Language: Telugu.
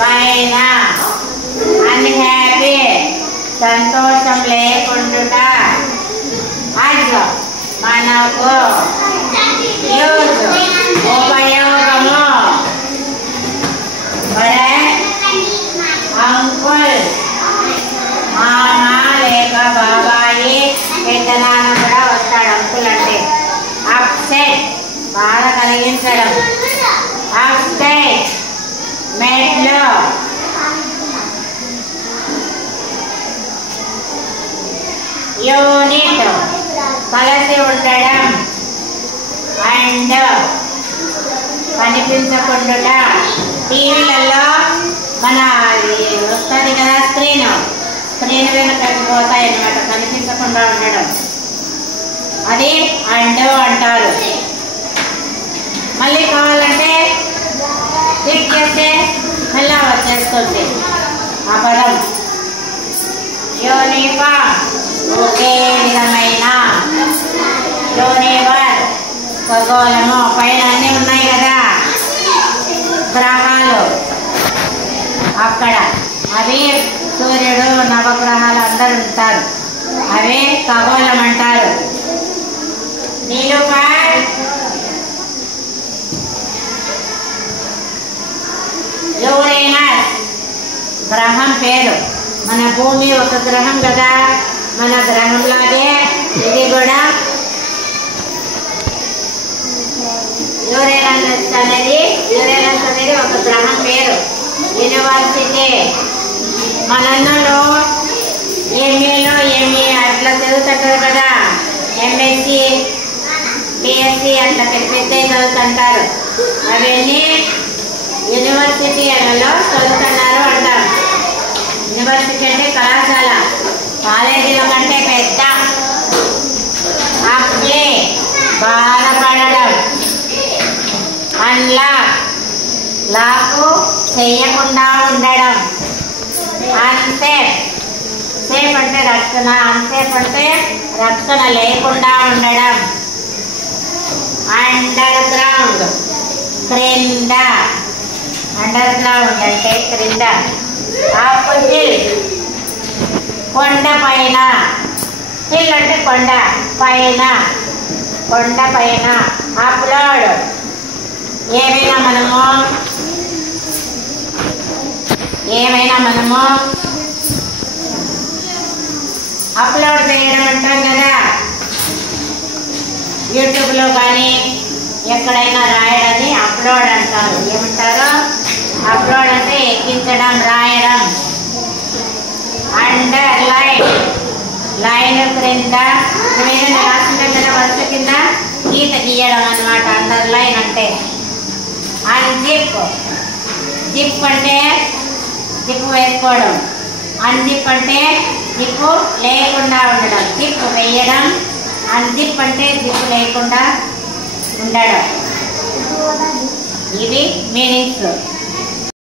పైన అన్హ్యాపీ సంతోషం లేకుండుట అజ్ మనకు యూజ్ ఉపయోగము అంకుల్ మామ లేక బాబాయి పెద్దనాన్న కూడా వస్తాడు. అంకుల్ అంటే అప్సెట్ బాధ కలిగించడం. అప్సెట్ మెట్లు యూనిట్ కలిసి ఉండడం అండ్ కనిపించకుండా టీవీలలో మన వస్తుంది కదా స్క్రీన్ మీద కలిసిపోతాయి అన్నమాట. కనిపించకుండా ఉండడం అది అండ్ అంటారు. మళ్ళీ కావాలంటే క్లిక్ చేస్తే మళ్ళా వచ్చేస్తుంది ఆ పదం. యూనిఫామ్ ఒకే విధమైన. యూనివర్స్ ఖగోళము పైన అన్నీ ఉన్నాయి కదా గ్రహాలు అక్కడ అవి సూర్యుడు నవగ్రహాలు అందరూ ఉంటారు. అవే ఖగోళం అంటారు. నీలుఫర్ యురేనస్ గ్రహం పేరు. మన భూమి ఒక గ్రహం కదా, మన గ్రహంలాగే ఇది కూడా యురేనస్ అనేది ఒక గ్రహం పేరు. యూనివర్సిటీ మనలో ఎంఏ అట్లా చదువుతుంటారు కదా, ఎంఎస్సి బిఎస్సి అట్లా పెద్ద చదువుతుంటారు. అవన్నీ యూనివర్సిటీలలో చదువుతున్నారు అంటారు. యూనివర్సిటీ అంటే కళాశాల, కాలేజీల కంటే పెద్ద. అప్లే బాధపడడం. అన్లాక్ లాకు చెయ్యకుండా ఉండడం. అన్సేఫ్ సేఫ్ అంటే రక్షణ, అన్సేఫ్ అంటే రక్షణ లేకుండా ఉండడం. అండర్ గ్రౌండ్ క్రింద. అండర్ గ్రౌండ్ అంటే క్రింద. అప్ హిల్ కొండ పైన. హిల్ అంటే కొండ పైన, కొండ పైన. అప్లోడ్ ఏమైనా మనము అప్లోడ్ చేయడం అంటాం కదా, యూట్యూబ్లో కానీ ఎక్కడైనా రాయడాన్ని అప్లోడ్ అంటారు. ఏమంటారు? అప్లోడ్ అంటే ఎక్కించడం, రాయడం. అండర్ లైన్ క్రింద రాసిన కదా వరుస కింద గీత గీయడం అన్నమాట అండర్ లైన్ అంటే. అన్జిప్ జిప్ అంటే జిప్ వేసుకోవడం. అన్జిప్ అంటే జిప్పు లేకుండా ఉండడం. జిప్ వేయడం. అన్జిప్ అంటే జిప్ లేకుండా ఉండడం. ఇవి మీనింగ్స్.